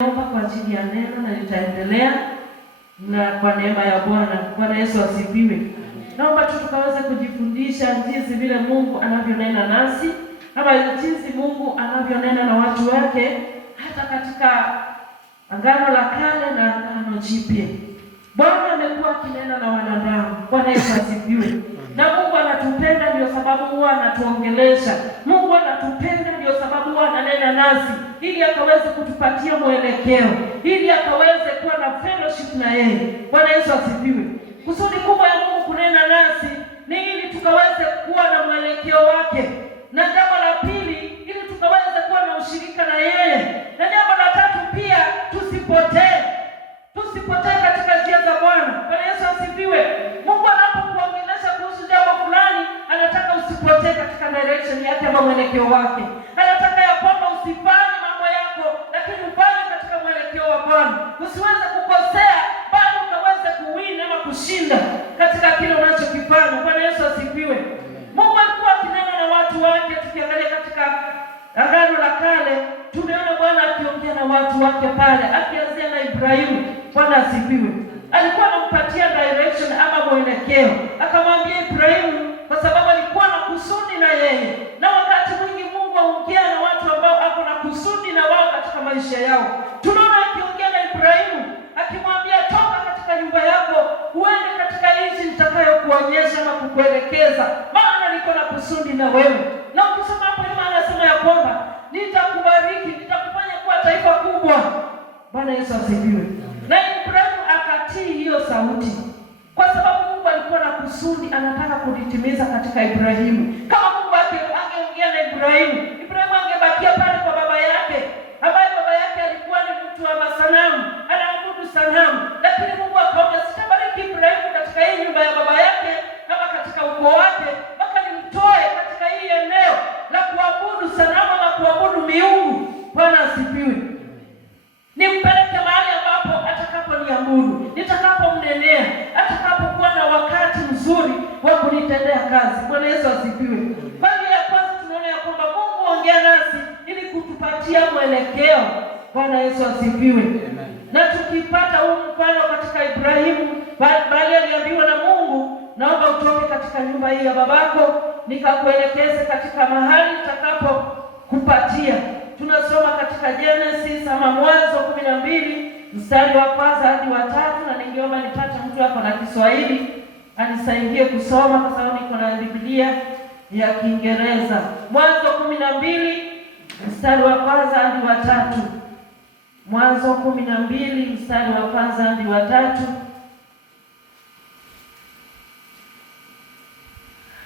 Naomba kwa ajili ya neno na nitaendelea na kwa neema ya Bwana. Bwana Yesu asifiwe. Naomba tu tukaweze kujifundisha jinsi vile Mungu anavyonena nasi, ama jinsi Mungu anavyonena na watu wake hata katika Agano la Kale na Agano Jipya. Bwana amekuwa akinena na wanadamu. Bwana Yesu asifiwe. Na Mungu anatupenda ndio sababu huwa anatuongelesha. Mungu anatupenda ndio sababu huwa ananena nasi ili akaweze kutupatia mwelekeo, ili akaweze kuwa na fellowship na yeye. Bwana Yesu asifiwe. Kusudi kubwa ya Mungu kunena nasi ni ili tukaweze kuwa na mwelekeo wake. Na jambo la pili, ili tukaweze kuwa na ushirika na yeye. Na jambo la tatu pia, tusipotee. Tusipotee katika njia za Bwana. Bwana Yesu asifiwe. Mungu anapokuongelesha kuhusu jambo fulani, anataka usipotee katika direction yake ama mwelekeo wake. Anataka ya kwamba usifanye mambo yako, lakini ufanye katika mwelekeo wa Bwana. Usiweze kukosea, bali ukaweze kuwin ama kushinda katika kile unachokifanya. Bwana Yesu asifiwe. Mungu alikuwa akinena na watu wake. Tukiangalia katika Agano la Kale, tumeona Bwana akiongea na watu wake pale, akianzia na Ibrahimu. Bwana asifiwe. Alikuwa anampatia direction ama mwelekeo. Akamwambia Ibrahimu kwa sababu alikuwa na kusudi na yeye. Na wakati mwingi Mungu aongea na watu ambao ako na kusudi na wao katika maisha yao. Tunaona akiongea na Ibrahimu akimwambia, toka katika nyumba yako uende katika nchi nitakayokuonyesha na kukuelekeza, maana niko na kusudi na wewe. Na ukisoma hapo nyuma anasema ya kwamba nitakubariki, nitakufanya kuwa taifa kubwa. Bwana Yesu asifiwe. Na Ibrahimu akatii hiyo sauti, kwa sababu Mungu alikuwa na kusudi anataka kulitimiza katika Ibrahimu. Kama Mungu angeongea na Ibrahimu, Ibrahimu angebakia pale kwa baba yake, ambaye baba yake alikuwa ni mtu wa masanamu, anaabudu sanamu. Lakini Mungu akaona sitabariki Ibrahimu katika hii nyumba ya baba yake ama katika ukoo wake, mpaka nimtoe katika hii eneo la kuabudu sanamu na kuabudu miungu. Bwana asifiwe. Nimpeleke mahali ambapo atakaponiabudu, nitakapomnenea, atakapokuwa na wakati mzuri wa kunitendea kazi. Bwana Yesu asifiwe. Kwa hiyo ya kwanza tunaona ya kwamba Mungu ongea nasi ili kutupatia mwelekeo. Bwana Yesu asifiwe. Na tukipata huu mfano katika Ibrahimu, bali aliambiwa na Mungu, naomba utoke katika nyumba hii ya babako nikakuelekeze katika mahali nitakapokupatia. Tunasoma katika Genesis ama Mwanzo 12 mstari wa kwanza hadi wa 3, na ningeomba nipate mtu hapo na Kiswahili anisaidie kusoma kwa sababu niko na Biblia ya Kiingereza. Mwanzo 12 mstari wa kwanza hadi wa 3. Mwanzo 12 mstari wa kwanza hadi wa 3.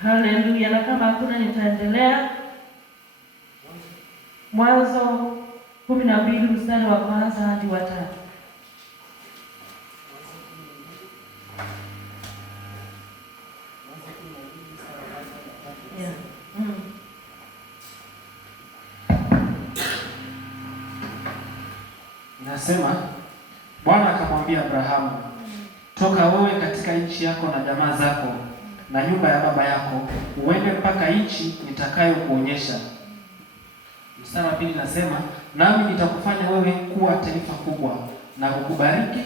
Haleluya. Na kama hakuna nitaendelea. Mwanzo 12 mstari wa kwanza hadi wa 3. Yeah. Nasema, Bwana akamwambia Abrahamu, toka wewe katika nchi yako na jamaa zako na nyumba ya baba yako, uende mpaka nchi nitakayokuonyesha. Mstari wa 2 nasema, nami nitakufanya wewe kuwa taifa kubwa na kukubariki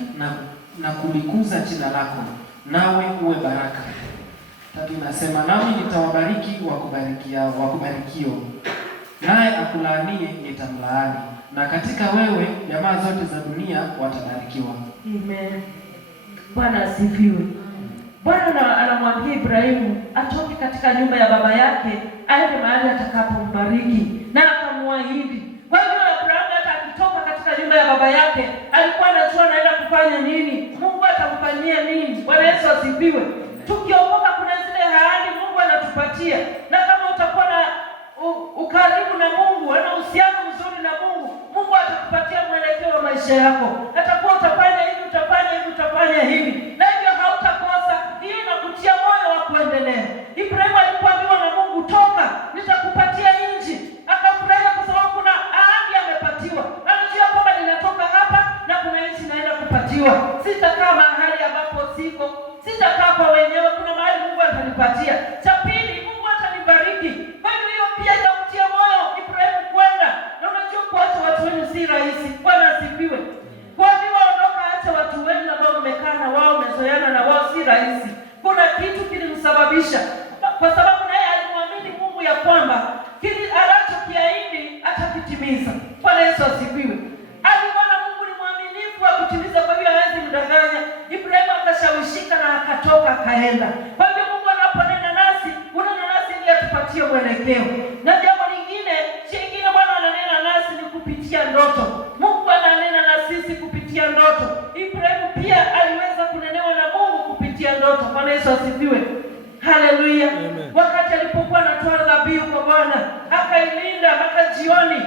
na kulikuza jina lako, nawe uwe baraka. 3 nasema, nami nitawabariki wakubarikio, naye akulaanie nitamlaani, na katika wewe jamaa zote za dunia watabarikiwa. Amen. Bwana asifiwe. Bwana anamwambia Ibrahimu atoke katika nyumba ya baba yake aende mahali atakapombariki, na akamwahidi. Kwa hiyo Abrahamu hata akitoka katika nyumba ya baba yake alikuwa anajua anaenda kufanya nini, Mungu atamfanyia nini. Bwana Yesu asifiwe. Tukiokoka kuna zile ahadi Mungu anatupatia, na kama utakuwa na ukaribu na Mungu, ana uhusiano mzuri na Mungu, Mungu atakupatia mwelekeo wa maisha yako. Atakuwa utafanya hivi, utafanya hivi, utafanya hivi, na hivyo hautakosa. Hiyo inakutia moyo wa kuendelea. Ibrahimu alipoambiwa na Mungu, toka nitakupatia nchi, akafurahia kwa sababu kuna ahadi amepatiwa. Anajua kwamba ninatoka hapa na kuna nchi naenda kupatiwa. Sitakaa mahali ambapo siko, sitakaa kwa wenyewe, kuna mahali Mungu atanipatia. Cha pili, Mungu atanibariki. Kwa hiyo pia itamtia moyo Ibrahimu kwenda. Na unajua kuacha watu wenu si rahisi. Bwana asifiwe. kusimamisha, kwa sababu naye alimwamini Mungu ya kwamba kile anachokiahidi atakitimiza. Bwana Yesu asifiwe. Aliona Mungu ni mwaminifu wa kutimiza, kwa hiyo hawezi mdanganya. Ibrahimu akashawishika na akatoka akaenda. Kwa hivyo Mungu anaponena nasi, unena nasi ili atupatie mwelekeo. Na jambo lingine Bwana ananena nasi ni kupitia ndoto. Mungu ananena na sisi kupitia ndoto. Ibrahimu pia aliweza kunenewa na Mungu kupitia ndoto. Bwana Yesu asifiwe. Haleluya. Wakati alipokuwa anatoa dhabihu kwa Bwana, akailinda mpaka jioni.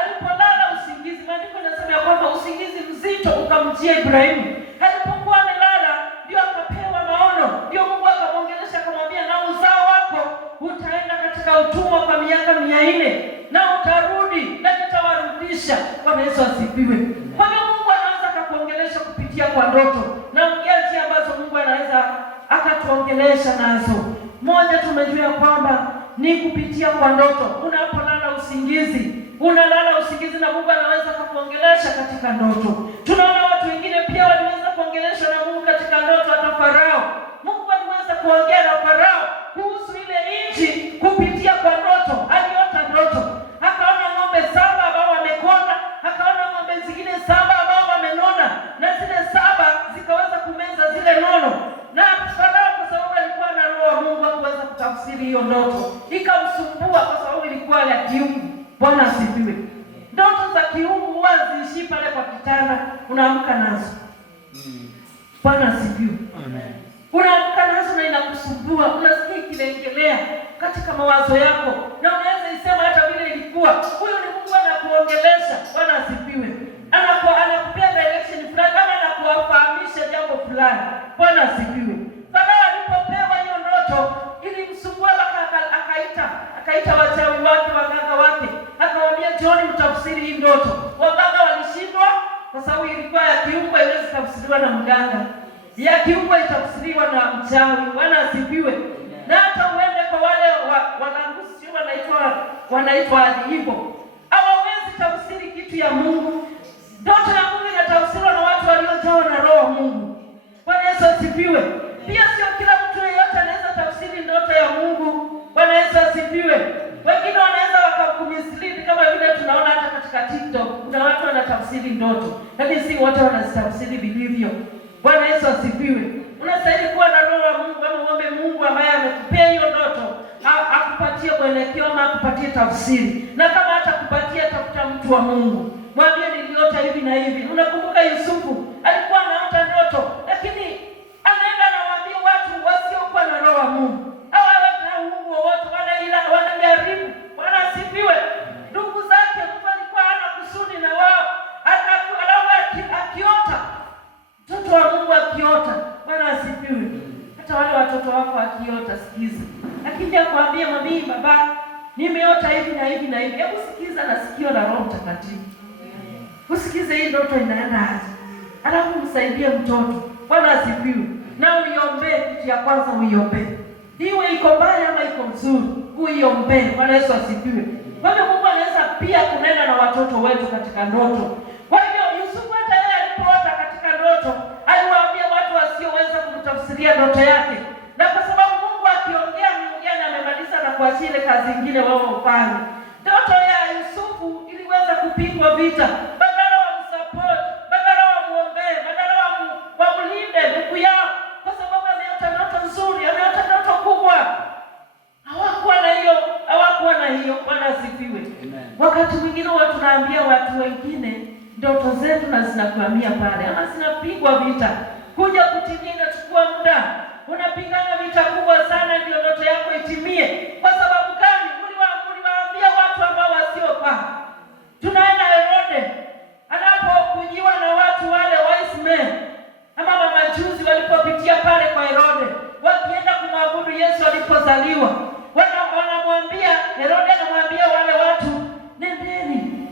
Alipolala usingizi, maandiko yanasema kwamba usingizi mzito ukamjia Ibrahimu. Alipokuwa amelala ndio akapewa maono. Ndio Mungu akamwongelesha akamwambia, na uzao wako utaenda katika utumwa kwa miaka 400 na utarudi na nitawarudisha. Bwana Yesu asifiwe. Kwa hiyo Mungu anaweza akakuongelesha kupitia kwa ndoto, na njia ambazo Mungu anaweza akatuongelesha nazo. Moja, tumejua kwamba ni kupitia kwa ndoto. Unapolala usingizi, unalala usingizi na Mungu anaweza kukuongelesha katika ndoto. Tunaona watu wengine pia waliweza kuongeleshwa na Mungu katika ndoto. Hata Farao, Mungu aliweza kuongea na Farao kuhusu ile nchi kupitia kwa ndoto. Aliota ndoto, akaona ng'ombe 7 ambao wamekonda, akaona ng'ombe zingine 7 ambao wamenona, na zile 7 zikaweza kumeza zile nono. Na Farao kwa sababu alikuwa na roho wa Mungu hakuweza kutafsiri hiyo ndoto, ikamsumbua kwa sababu ilikuwa ya kiungu. Bwana asifiwe. Ndoto za kiungu huwa ziishi pale kwa kitanda, unaamka nazo. Bwana asifiwe. Amen. Unaamka nazo na inakusumbua, unasikia ikilengelea katika mawazo yako, na unaweza isema hata vile ilikuwa. Huyo ni Mungu anakuongelesha. Bwana asifiwe. Anakupea direction fulani, kama anakuwafahamisha jambo fulani. Bwana asifiwe. Farao alipopewa hiyo ndoto ilimsumbua, akaita wachawi wake, waganga wake, akawaambia jioni mtafsiri hii ndoto. Waganga walishindwa kwa sababu ilikuwa ya kiungu, haiwezi tafsiriwa na mganga. Ya kiungu itafsiriwa na mchawi. Bwana asifiwe. Na hata uende kwa wale walanguzi wanaitwa hivyo, hawawezi tafsiri kitu ya Mungu. Ndoto ya Mungu inatafsiriwa na watu waliojawa na roho wa Mungu. Bwana Yesu asifiwe. Pia sio kila mtu yeyote anaweza tafsiri ndoto ya Mungu. Bwana Yesu asifiwe. Wengine wanaweza wakakumislead, kama vile tunaona hata katika TikTok. Kuna watu wanatafsiri ndoto, lakini si wote wanazitafsiri vilivyo. Bwana Yesu asifiwe. Unastahili kuwa na roho wa Mungu, ama uombe Mungu ambaye amekupea hiyo ndoto akupatie mwelekeo ama akupatie tafsiri. Na kama hata kupatia, tafuta mtu wa Mungu, mwambie niliota hivi na hivi. Unakumbuka Yusufu alikuwa anaota ndoto, lakini anaenda anawaambia watu wasiokuwa na roho wa Mungu. Hawana Mungu wote, wanajaribu. Bwana asifiwe. Ndugu zake Mungu alikuwa hana kusudi na wao. Akiota mtoto wa Mungu akiota, Bwana asifiwe. Hata wale watoto wako akiota, sikiza. Akija kuambia mwambie, baba nimeota hivi na hivi na hivi. Hebu sikiza na sikio la Roho Mtakatifu. Usikize hii ndoto inaenda aje. Alafu msaidie mtoto. Bwana asifiwe. Na uiombee, kitu ya kwanza uiombee. Iwe iko mbaya ama iko nzuri, uiombee. Bwana Yesu asifiwe. Kwa hivyo Mungu anaweza pia kunena na watoto wetu katika ndoto. Kwa hivyo Yusufu hata yeye alipoota katika ndoto, aliwaambia watu wasioweza kumtafsiria ndoto yake. Na kwa sababu Mungu akiongea na amemaliza na kuachia ile kazi nyingine wao ufanye. Ndoto ya Yusufu iliweza kupigwa vita. Badala wa msupport, badala wa muombee, badala wa mlinde ndugu yao, kwa sababu ameota ndoto nzuri, ameota ndoto kubwa. Hawakuwa na hiyo. Bwana asifiwe. Wakati mwingine watu tunaambia watu wengine ndoto zetu na zinakuhamia pale, ama zinapigwa vita. Kuja kutimia inachukua muda. Unapigana vita kubwa sana ndio ndoto yako itimie. Kwa sababu gani? Uliwaambia watu ambao wasiofaa. Tunaenda Herode anapokujiwa na watu wale wise men ama mamajuzi walipopitia pale kwa Herode, wakienda kumwabudu Yesu alipozaliwa. Wanamwambia Herode, anamwambia wale watu, nendeni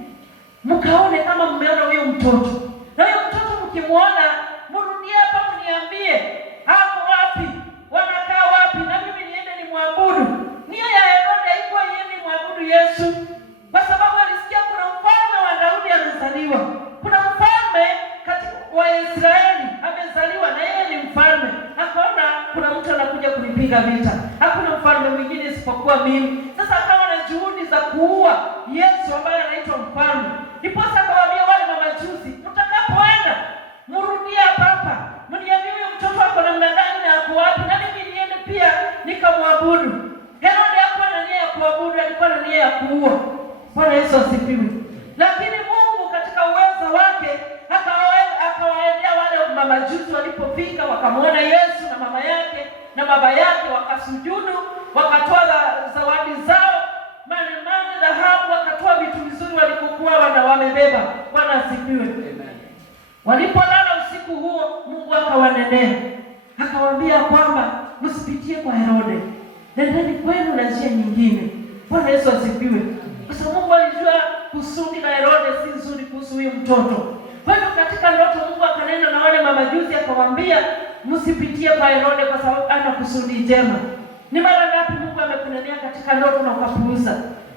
mkaone kama mmeona huyo mtoto. Na huyo mtoto mkimuona, mrudie hapa mniambie hapo wapi, wanakaa wapi, na mimi niende nimwabudu. Nia ya Herode ilikuwa yeye nimwabudu Yesu, kwa sababu alisikia kuna mfalme wa Daudi amezaliwa. Kuna mfalme katika wa Israeli amezaliwa, na yeye ni mfalme. Akaona kuna mtu anakuja kunipiga kunipiga vita, hakuna mfalme mwingine isipokuwa mimi. Sasa akawa na juhudi za kuua Yesu ambaye anaitwa mfalme. Ndipo akawaambia wale mamajusi, mtakapoenda mrudie hapa, mniambie huyo mtoto wako namna gani na ako wapi, na mimi niende pia nikamwabudu. Herode hakuwa na nia ya kuabudu, alikuwa na nia ya kuua. Bwana Yesu asifiwe. Lakini Mungu katika uwezo wake akawaendea wale mamajusi. Walipofika wakamwona Yesu na mama yake na baba yake, wakasujudu, wakatoa zawadi zao, manemane, dhahabu, wakatoa vitu vizuri walikokuwa wamebeba. Bwana asifiwe. Walipolala usiku huo, Mungu akawanenea, akawaambia kwamba msipitie kwa Herode, nendeni kwenu na njia nyingine. Bwana Yesu asifiwe. Kwa sababu Mungu alijua kusudi la Herode si nzuri kuhusu huyu mtoto. Kwa hiyo katika ndoto Mungu akanena na wale mamajusi, akawaambia msipitie kwa Herode kwa sababu ana kusudi jema. Ni mara ngapi Mungu amekunenea katika ndoto na ukapuuza?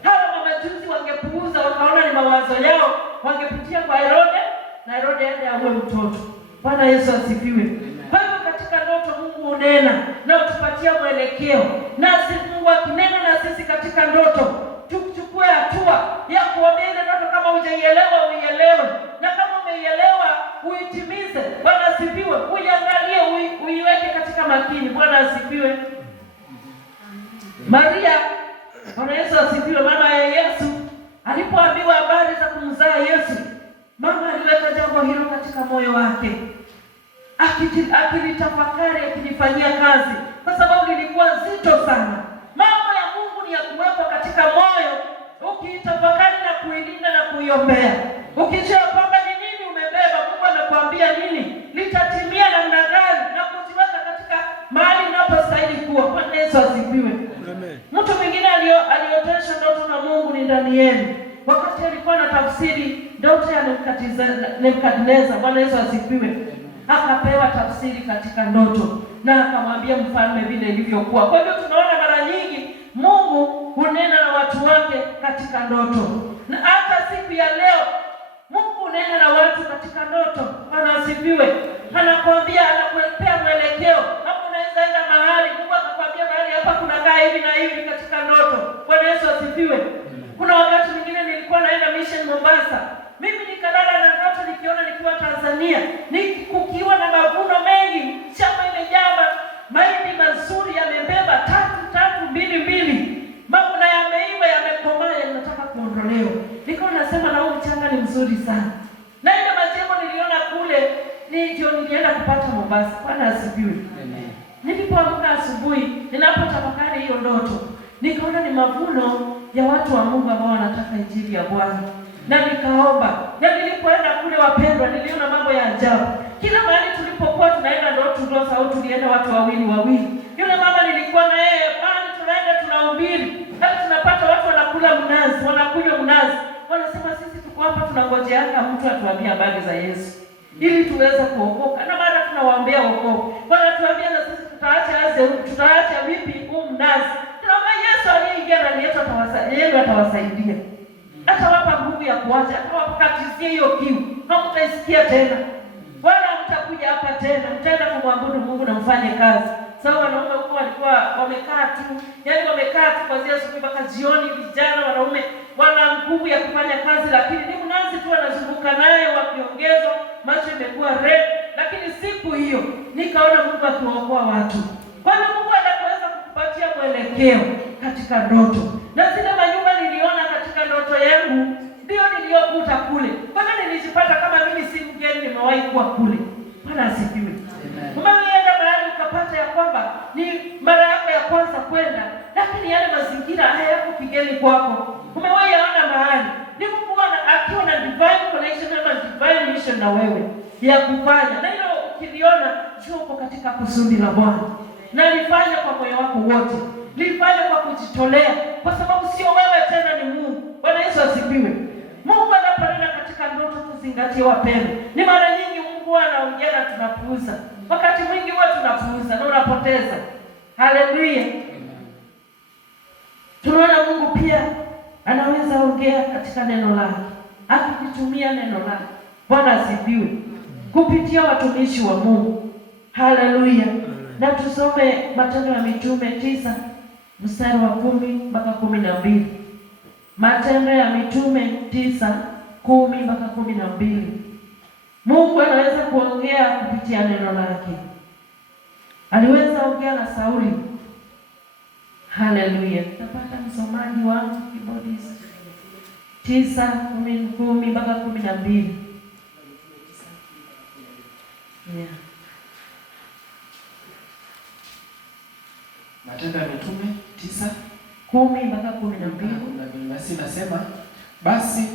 Hawa mamajusi wangepuuza, wakaona ni mawazo yao, wangepitia kwa Herode na Herode aende aue mtoto. Bwana Yesu asifiwe. Kwa hiyo katika ndoto Mungu unena na utupatia mwelekeo. Nasi Mungu akinena na sisi katika ndoto, tuchukue hatua ya kuombea ile ndoto. Kama hujaielewa uielewe, na kama umeielewa uitimize. Bwana asifiwe. Uiangalie, uiweke katika makini. Bwana asifiwe. Maria, Bwana Yesu asifiwe, mama ya Yesu, alipoambiwa habari za kumzaa Yesu, mama aliweka jambo hilo katika moyo wake, akilitafakari, akilifanyia kazi, kwa sababu lilikuwa zito sana. Mambo ya Mungu ni ya kuwekwa katika moyo, ukiitafakari na kuilinda na kuiombea. Ukijua kwamba ni nini umebeba, Mungu anakuambia nini, litatimia namna gani, na kuziweka katika mahali unapostahili kuwa. Bwana Yesu asifiwe. Amen. Mtu mwingine aliotesha ndoto na Mungu ni Danieli. Wakati alikuwa na tafsiri ndoto ya Nebukadneza, Bwana Yesu asifiwe, akapewa tafsiri katika ndoto na akamwambia mfalme vile ilivyokuwa. Kwa hivyo tunaona mara nyingi Mungu hunena na watu wake katika ndoto, na hata siku ya leo Mungu hunena na watu katika ndoto. Bwana asifiwe. Anakuambia, anakupea mwelekeo. Hapo unaweza enda mahali, Mungu akakwambia mahali hapa kuna kaa hivi na hivi katika ndoto. Bwana Yesu asifiwe. Kuna wakati mwingine nilikuwa naenda mission Mombasa. Mimi nikalala na ndoto nikiona nikiwa Tanzania, kukiwa na mavuno mengi, shamba imejaa mahindi mazuri, yamebeba tatu mbili. Mavuno yameiva, yamekomaa, yanataka kuondolewa. Nikawa nasema na huu mchanga ni mzuri sana. Na ile majengo niliona kule, ndio nilienda kupata Mombasa. Bwana asifiwe. Nilipoamka asubuhi, ninapotafakari hiyo ndoto, nikaona ni mavuno ya watu wa Mungu ambao wanataka injili ya Bwana. Na nikaomba. Na nilipoenda kule, wapendwa, niliona mambo ya ajabu. Kila mahali tulipokuwa tunaenda ndoto au tulienda watu wawili. Yule mama nilikuwa na yeye, bali tunaenda tunahubiri. Hata tunapata watu wanakula mnazi, wanakunywa mnazi. Wanasema sisi tuko hapa tunangojeanga mtu atuambie habari za Yesu ili tuweze kuokoka. Na mara tunawaombea wokovu. Wanatuambia na sisi tutaacha vipi huu mnazi? Tunaomba Yesu aliyeingia ndani yetu atawasaidia. Atawapa nguvu ya kuacha, atawapakatizia hiyo kiu. Hamtaisikia tena. Wala mtakuja hapa tena, mtaenda kumwabudu Mungu na mfanye kazi. Sawa, wanaume huko walikuwa wamekaa tu. Yaani wamekaa tu kuanzia asubuhi mpaka jioni. Vijana wanaume wana nguvu ya kufanya kazi, lakini ni mnazi tu wanazunguka nayo wakiongezwa, macho imekuwa red. Lakini siku hiyo nikaona Mungu akiwaokoa watu. Kwa hiyo Mungu anaweza kukupatia mwelekeo katika ndoto. Na zile manyumba niliona katika ndoto yangu ndio niliyokuta kule. Kwa hiyo nilijipata kama mimi si mgeni, nimewahi kuwa kule. Bwana asifiwe. Umeenda mahali ukapata ya kwamba ni mara yako ya kwanza kwenda, lakini yale mazingira hayako kigeni kwako. Umewahi yaona mahali. Ni Mungu akiwa na divine connection na divine mission na wewe ya kufanya. Na hilo ukiliona, jua uko katika kusudi la Bwana. Na lifanye kwa moyo wako wote. Lifanye kwa kujitolea, kwa sababu sio wewe tena, ni Mungu. Bwana Yesu asifiwe. Mungu anaponena katika ndoto, tuzingatie wapendwa. Ni mara nyingi Mungu anaongea na tunapuuza. Wakati mwingi huwa tunapuuza na unapoteza. Haleluya. Tunaona Mungu pia anaweza ongea katika neno lake, akitumia neno lake. Bwana asifiwe. Kupitia watumishi wa Mungu. Haleluya. Na tusome Matendo ya Mitume 9 mstari wa 10 mpaka 12. Matendo ya Mitume 9:10 mpaka 12. Mungu anaweza kuongea kupitia neno lake. Aliweza ongea na Sauli. Haleluya. Tutapata msomaji wangu kibodisi. 9:10 mpaka 12. Yeah. Matendo ya Mitume 9:10 mpaka 12. Basi nasema, basi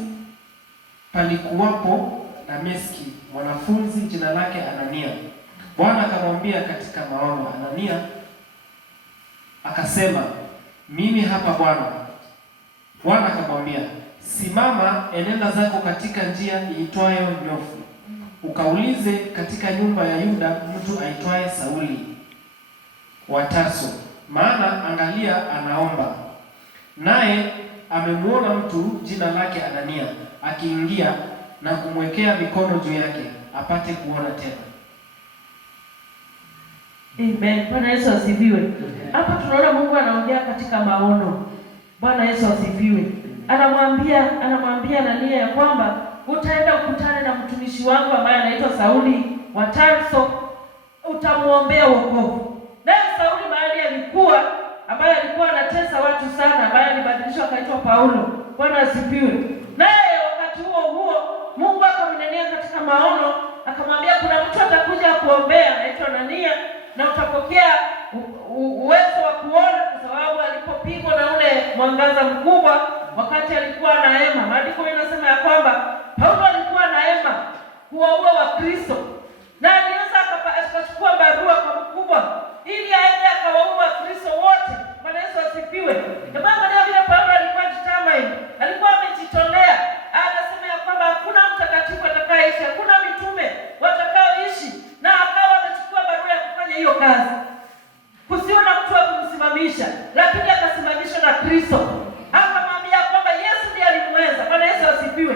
palikuwapo Dameski mwanafunzi jina lake Anania. Bwana akamwambia katika maono, Anania. Akasema, mimi hapa Bwana. Bwana akamwambia, simama, enenda zako katika njia iitwayo Nyofu, ukaulize katika nyumba ya Yuda mtu aitwaye Sauli wa Tarso, maana angalia anaomba. Naye amemuona mtu jina lake Anania akiingia na kumwekea mikono juu yake apate kuona tena. Amen. Bwana Yesu asifiwe. Hapa tunaona Mungu anaongea katika maono. Bwana Yesu asifiwe. Anamwambia Anania ya kwamba utaenda ukutane na mtumishi wangu ambaye anaitwa Sauli wa Tarso, utamuombea wokovu. Naye Sauli mahali alikuwa, ambaye alikuwa anatesa watu sana, ambaye alibadilishwa akaitwa Paulo. Bwana asifiwe. Naye wakati huo Mungu akamnenea katika maono, akamwambia kuna mtu atakuja kuombea anaitwa Anania, na utapokea uwezo wa kuona, kwa sababu alipopigwa na ule mwangaza mkubwa wakati alikuwa na hema. Maandiko yanasema ya kwamba Paulo alikuwa na hema kuwaua Wakristo, na aliweza akachukua barua kwa mkubwa ili aende akawaua Wakristo wote. Bwana Yesu asifiwe. Ndio vile Paulo alikuwa determined, alikuwa amejitolea. Anasema ya kwamba hakuna mtakatifu atakayeishi, hakuna mitume watakaoishi, na akawa amechukua barua ya kufanya hiyo kazi. Kusiona mtu wa kumsimamisha, lakini akasimamishwa na Kristo. Akamwambia kwamba Yesu ndiye alimweza. Bwana Yesu asifiwe.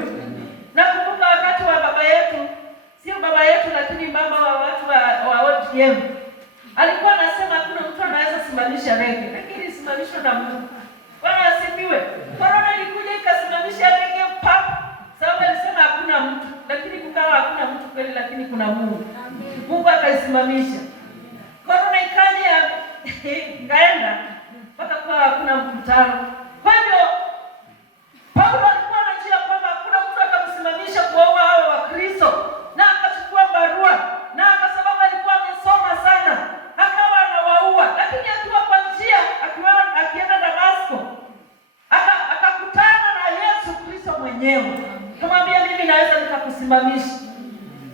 Nakumbuka wakati wa baba yetu, sio baba yetu lakini mama wa watu wa ODM, alikuwa anasema hakuna mtu anaweza simamisha rege, lakini isimamishwe na Mungu. Bwana asifiwe. Korona ilikuja ikasimamisha rege pap, sababu alisema hakuna mtu, lakini kukawa hakuna mtu kweli, lakini kuna Mungu. Mungu akaisimamisha. Korona ikaja ikaenda mpaka kwa hakuna mkutano. Kwa hivyo Paulo alikuwa anajua kwamba hakuna mtu akamsimamisha kuwaua hao Wakristo, na akachukua barua, na kwa sababu alikuwa amesoma sana akawa anawaua. Lakini akiwa kwa njia, akienda Damasco, akakutana na Yesu Kristo mwenyewe. Kumwambia mimi naweza nikakusimamisha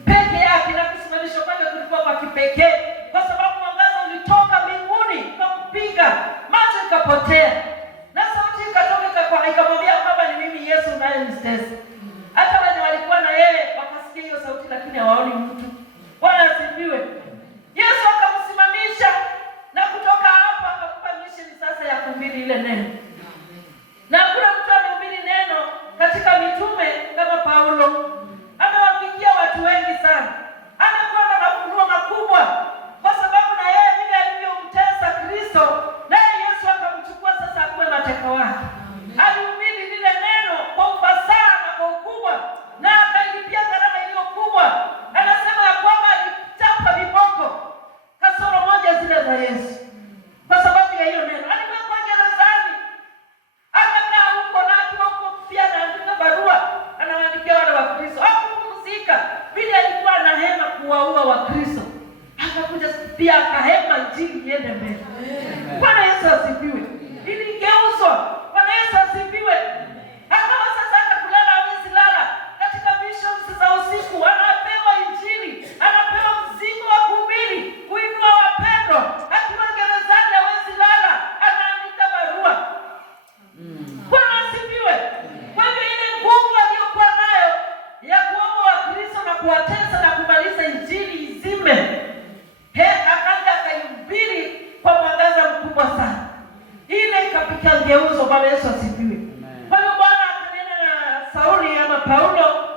peke yake, na kusimamisha kwake kulikuwa kwa kipekee, kwa sababu mwangaza ulitoka mbinguni ukampiga, macho ikapotea, na sauti ikatoka ikamwambia kwamba ni mimi Yesu unayemtesa. Hata wale walikuwa na yeye wakasikia hiyo sauti, lakini hawaoni mtu. Bwana asifiwe. Yesu akamsimamisha, na kutoka hapo akampa misheni sasa ya kuhubiri ile neno. Na kuna mtu amehubiri neno katika mitume kama Paulo. Amewafikia watu wengi sana. Amekuwa na mafunuo makubwa, kwa sababu na yeye vile alivyomtesa Kristo, naye Yesu akamchukua sasa akuwe mateka wake. Alihubiri lile neno kwa ufasaha na kwa ukubwa, na akailipia gharama iliyo kubwa. Anasema ya kwamba alichapa viboko kasoro moja zile za Yesu, kwa sababu ya hiyo neno. Alikuwa gerezani, akakaa huko, na akiwa huko pia anaandika barua, anawaandikia wale Wakristo. Hakupumzika vile alikuwa na hema kuwaua Wakristo, akakuja pia akahema injili iende mbele. Bwana Yesu asifiwe. Iligeuzwa. Bwana Yesu asifiwe. Akawa sasa hata kulala hawezi lala. Katika visions za usiku anapewa injili, anapewa mzigo wa kuhubiri, kuinua wapendwa. Akiwa gerezani hawezi lala, anaandika barua. Bwana asifiwe. Kwa hivyo ile nguvu aliyokuwa nayo ya kuwaua Wakristo na kuwatesa na kumaliza injili izime, akaja akaihubiri kwa mwangaza mkubwa sana. Ile ikapika ngeuzo. Bwana Yesu asifiwe. Kwa hiyo Bwana akanena na Sauli ama Paulo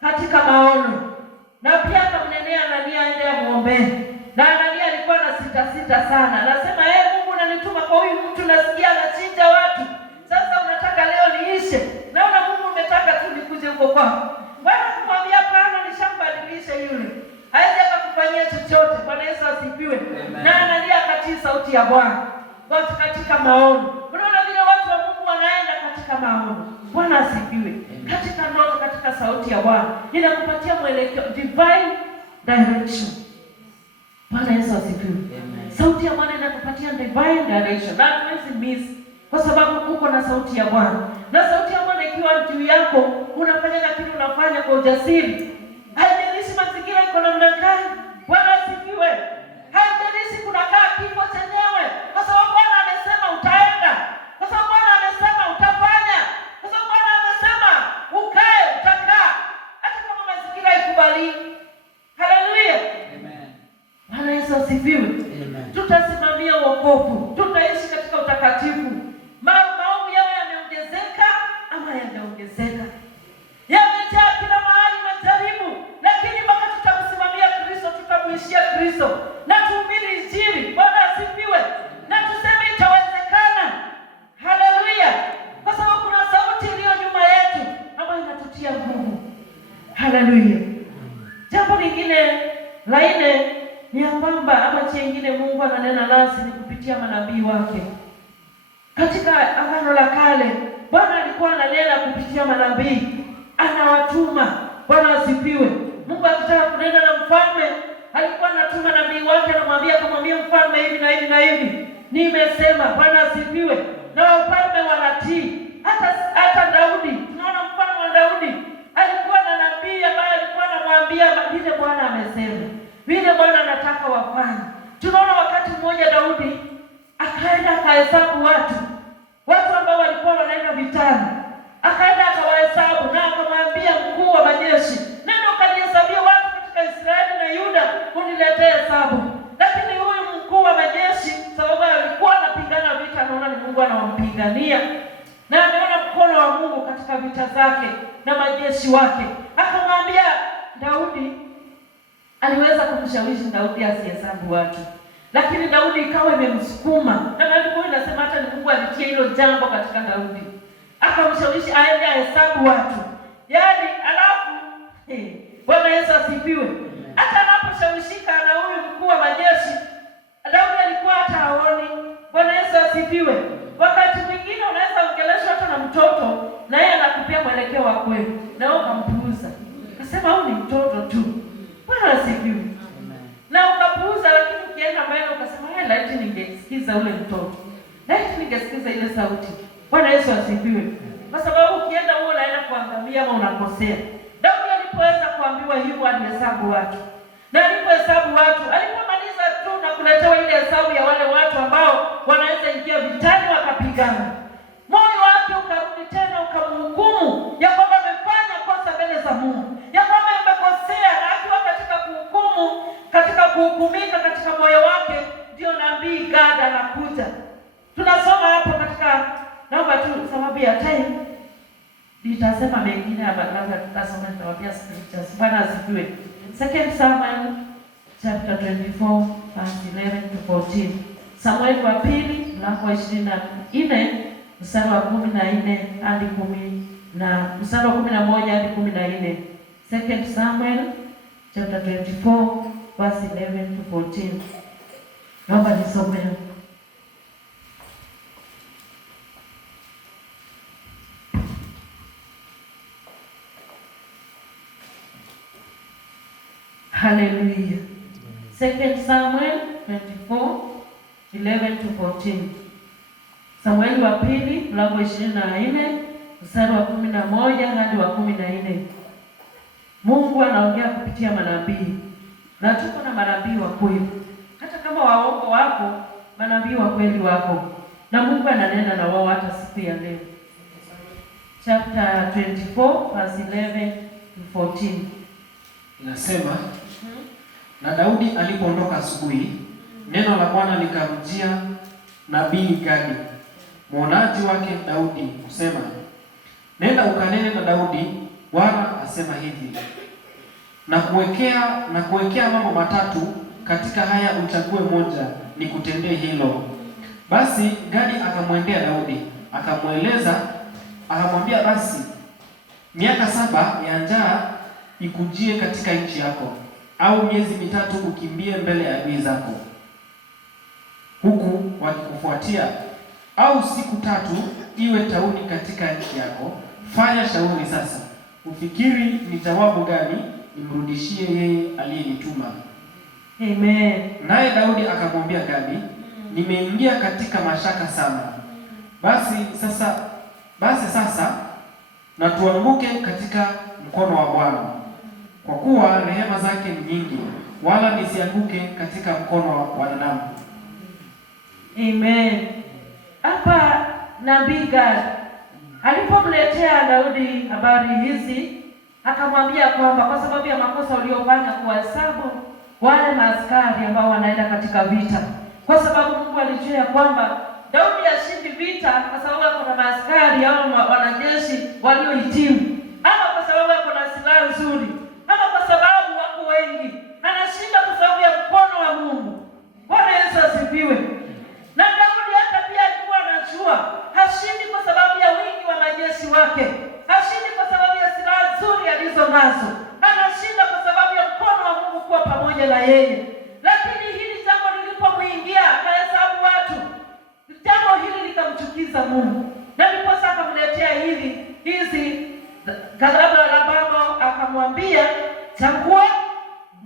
katika maono, na pia akamnenea Anania aende amuombee. Na Anania alikuwa na sita vita sana. Anasema Mungu unanituma kwa huyu mtu, nasikia anachinja watu. Sasa unataka leo niishe? Naona Mungu umetaka tu nikuje huko kwako. Bwana kumwambia hapana, nishambadilisha yule. Hawezi akakufanyia chochote. Bwana Yesu asifiwe. Na analia katika sauti ya Bwana. Watu katika maono. Unaona vile watu wa Mungu wanaenda katika maono. Bwana asifiwe. Katika ndoto, katika sauti ya Bwana. Inakupatia mwelekeo, divine direction. Bwana Yesu asifiwe. Sauti ya Bwana inakupatia divine direction. Na huwezi miss kwa sababu uko na sauti ya Bwana. Na sauti ya Bwana ikiwa juu yako, unafanya kitu unafanya kwa ujasiri. Haijalishi mazingira iko namna gani. Bwana asifiwe. Haijalishi kunakaa kifo chenyewe. Kwa sababu Bwana amesema utaenda. Kwa sababu Bwana amesema utafanya. Kwa sababu Bwana amesema ukae, utakaa. Hata kama mazingira ikubali. Haleluya. Amen. Bwana Yesu asifiwe. Amen. Tutasimamia wokovu. Tutaishi katika utakatifu. Maovu yao yameongezeka ama yameongezeka. Yamejaa kila mahali majaribu, lakini mpaka tutamsimamia Kristo, tutamuishia Kristo na tuhubiri Injili. Bwana asifiwe. Na tuseme itawezekana. Haleluya. Kwa sababu kuna sauti iliyo nyuma yetu ambayo inatutia nguvu. Haleluya. Jambo lingine la nne ni kwamba ama chengine Mungu ananena nasi ni kupitia manabii wake. Katika Agano la Kale, Bwana alikuwa ananena kupitia manabii, anawatuma. Bwana asifiwe. Mungu akitaka kunena na mfalme, alikuwa anatuma nabii wake, kumwambia mfalme hivi na hivi na hivi. Nimesema. Bwana asifiwe. Na wafalme wanatii. Hata Daudi, tunaona mfalme wa Daudi alikuwa na nabii ambaye alikuwa anamwambia vile Bwana amesema, vile Bwana anataka wafanye. Tunaona wakati mmoja Daudi akaenda akahesabu watu ambao walikuwa wanaenda vitani. Akaenda akawahesabu na akamwambia mkuu wa majeshi, nenda ukajihesabia watu katika Israeli na Yuda, uniletee hesabu. Lakini huyu mkuu wa majeshi, sababu alikuwa anapigana vita, anaona ni Mungu anampigania na ameona mkono wa Mungu katika vita zake na majeshi wake, akamwambia Daudi. Aliweza kumshawishi Daudi asihesabu watu, lakini Daudi ikawa imemsukuma, na maandiko inasema hata ni Mungu alitia hilo jambo katika Daudi, akamshawishi aende ahesabu watu. Yaani alafu Bwana Yesu asifiwe. Hata anaposhawishika na huyu mkuu wa majeshi, Daudi alikuwa hata haoni. Bwana Yesu asifiwe. Wakati mwingine unaweza ongeleshwa hata na mtoto, na yeye anakupea mwelekeo wa kweli, na wewe ukampuuza. Nasema huyu ni mtoto tu. Bwana asifiwe. Na ukapuuza, lakini ukienda mbele ukasema laiti ningesikiza ule mtoto. Laiti ningesikiza ile sauti. Bwana Yesu asifiwe. Kwa sababu ukienda huo unaenda kuangamia ama unakosea. Daudi alipoweza kuambiwa hivyo alihesabu watu. Na alipohesabu watu, alipomaliza tu na kuletewa ile hesabu ya wale watu ambao wanaweza ingia vitani wakapigana, moyo wake ukarudi tena ukamhukumu ya kwamba amefanya kosa mbele za Mungu, ya kwamba amekosea. Na akiwa katika kuhukumu, katika kuhukumika katika moyo wake, ndio nabii Gad anakuja. Tunasoma hapo katika, naomba tu sababu ya time nitasema mengine hapa, labda tutasoma tutawaambia scriptures. Bwana asifiwe. 2 Samuel chapter 24 verse 11 to 14. Samuel wa pili mlango wa 24 mstari wa 14 hadi 10 na mstari wa 11 hadi 14. 2 Samuel chapter 24 verse 11 to 14. Naomba nisome. Hallelujah. 2 Samuel 24 11 to 14. Samueli wa pili mlango wa 24 mstari wa 11 hadi wa 14. Mungu anaongea kupitia manabii. Na tuko na manabii wa kweli. Hata kama waongo wako, manabii wa kweli wako. Na Mungu ananena na wao hata siku ya leo. Chapter 24 verse 11 to 14. Inasema, na Daudi alipoondoka asubuhi, neno la Bwana likamjia nabii Gadi, mwonaji wake Daudi, kusema, nenda ukanene na Daudi, Bwana asema hivi, na kuwekea mambo matatu katika haya uchague moja, nikutendee hilo. Basi Gadi akamwendea Daudi, akamweleza, akamwambia, basi miaka 7 ya njaa ikujie katika nchi yako, au miezi 3 ukimbie mbele ya adui zako huku wakikufuatia, au siku 3 iwe tauni katika nchi yako. Fanya shauri sasa, ufikiri ni jawabu gani nimrudishie yeye aliyenituma. Amen. Naye Daudi akamwambia Gadi, nimeingia katika mashaka sana. Basi sasa na tuanguke katika mkono wa Bwana, kwa kuwa rehema zake ni nyingi, wala nisianguke katika mkono wa wanadamu. Amen. Hapa nabii Gadi alipomletea Daudi habari hizi, akamwambia kwamba kwa sababu ya makosa uliofanya kuwahesabu wale maaskari ambao wanaenda katika vita, kwa sababu Mungu alijua ya kwamba Daudi ashindi vita kwa sababu kuna maaskari au wanajeshi waliohitimu, ama kwa sababu kuna silaha nzuri, ama kwa sababu wako wengi. Anashinda kwa sababu ya mkono wa Mungu. Bwana Yesu asifiwe. Na Daudi hata pia alikuwa anajua hashindi kwa sababu ya wingi wa majeshi wake, hashindi kwa sababu ya silaha nzuri alizo nazo, anashinda kwa sababu ya mkono wa Mungu kuwa pamoja na yeye. Lakini hili jambo lilipomwingia akahesabu watu, jambo hili likamchukiza Mungu, na ndipo sasa akamletea hizi ghadhabu la Baba, akamwambia, chagua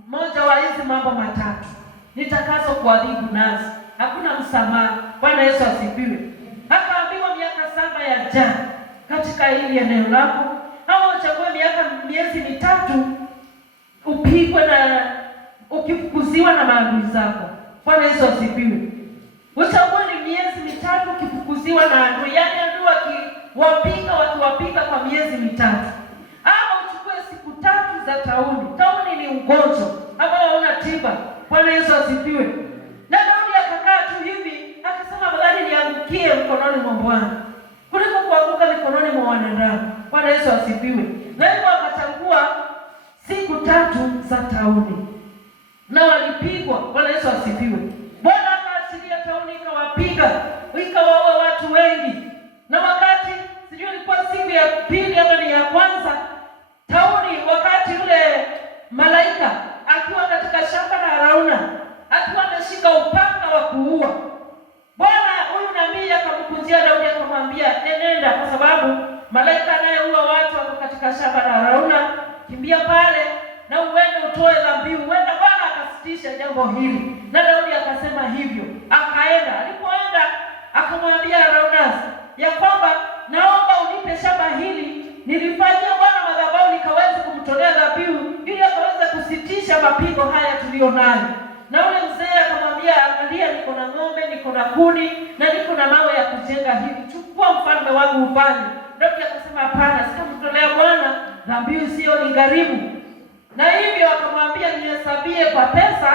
moja wa hizi mambo matatu nitakazo kuadhibu nazo, hakuna msamaha. Bwana Yesu asifiwe. Akaambiwa miaka 7 ya njaa katika hili eneo lako, au uchague miezi 3 upigwe na ukifukuziwa na maadui zako. Bwana Yesu asifiwe. Uchague ni miezi 3 ukifukuziwa na adui, yaani adui wakiwapiga kwa miezi 3, ama uchukue siku 3 za tauni. Tauni ni ugonjwa ambao hauna tiba. Bwana Yesu asifiwe. Na Daudi akakaa tu hivi, akasema bali niangukie mkononi mwa Bwana kuliko kuanguka mikononi mwa wanadamu. Bwana Yesu asifiwe. Na hivyo akachagua siku 3 za tauni, na walipigwa. Bwana Yesu asifiwe. Bwana akaachilia tauni ikawapiga, ikawaua watu wengi. Na wakati sijui ilikuwa siku ya pili ama ni ya kwanza, tauni, wakati ule malaika akiwa katika shamba la Arauna, akiwa ameshika upanga wa kuua, Bwana huyu nabii akamkujia Daudi akamwambia, nenda, kwa sababu malaika anayeua watu wako katika shamba la Arauna, kimbia pale na uende utoe dhabihu. Uenda Bwana akasitisha jambo hili. Na Daudi akasema hivyo, akaenda. Alipoenda akamwambia Arauna ya kwamba, naomba unipe shamba hili nilifanyia Bwana madhabahu nikaweze kumtolea dhabihu, ili akaweze kusitisha mapigo haya tulio nayo. Na ule mzee akamwambia, angalia, niko na ng'ombe, niko na kuni na niko na mawe ya kujenga hivi, chukua mfalme wangu ufanye. Daudi akasema, hapana, sitamtolea Bwana dhabihu, sio ni gharimu. Na hivyo akamwambia, nihesabie kwa pesa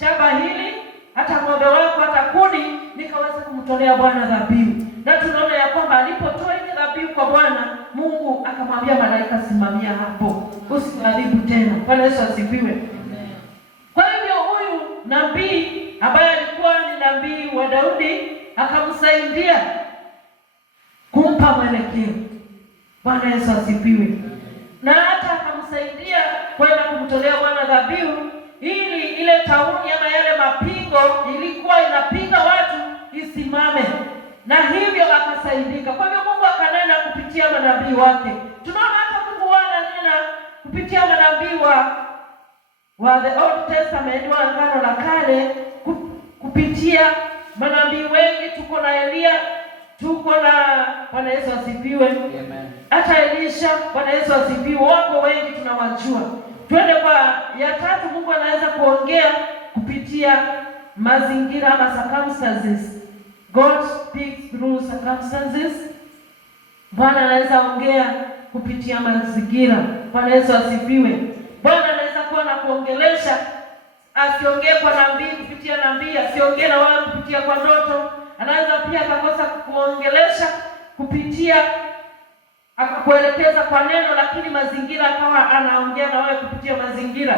shamba hili, hata ng'ombe wako, hata kuni, nikaweza kumtolea Bwana dhabihu. Na tunaona ya kwamba alipotoa ile dhabihu kwa Bwana, Mungu akamwambia malaika, simamia hapo, usiadhibu tena. Bwana Yesu asifiwe. Kwa hivyo huyu nabii ambaye alikuwa ni nabii wa Daudi akamsaidia kumpa mwelekeo. Bwana Yesu asifiwe. Na hata akamsaidia kwenda kumtolea Bwana dhabihu, ili ile tauni ama yale mapigo ilikuwa inapiga watu isimame, na hivyo akasaidika. Kwa hivyo Mungu akanena kupitia manabii wake. Tunaona hata Mungu ananena kupitia manabii wa the Old Testament, wa Agano la Kale, kupitia manabii wengi. Tuko na Elia, tuko na, Bwana Yesu asifiwe, amen, hata Elisha. Bwana Yesu asifiwe. Wako wengi tunawajua. Twende kwa ya 3. Mungu anaweza kuongea kupitia mazingira ama circumstances. God speaks through circumstances. Bwana anaweza ongea kupitia mazingira. Bwana Yesu asifiwe. Bwana anaweza kuwa na kuongelesha, asiongee kwa nabii kupitia nabii, asiongee na wao kupitia kwa ndoto. Anaweza pia akakosa kuongelesha kupitia akakuelekeza kwa neno, lakini mazingira akawa anaongea na wewe kupitia mazingira.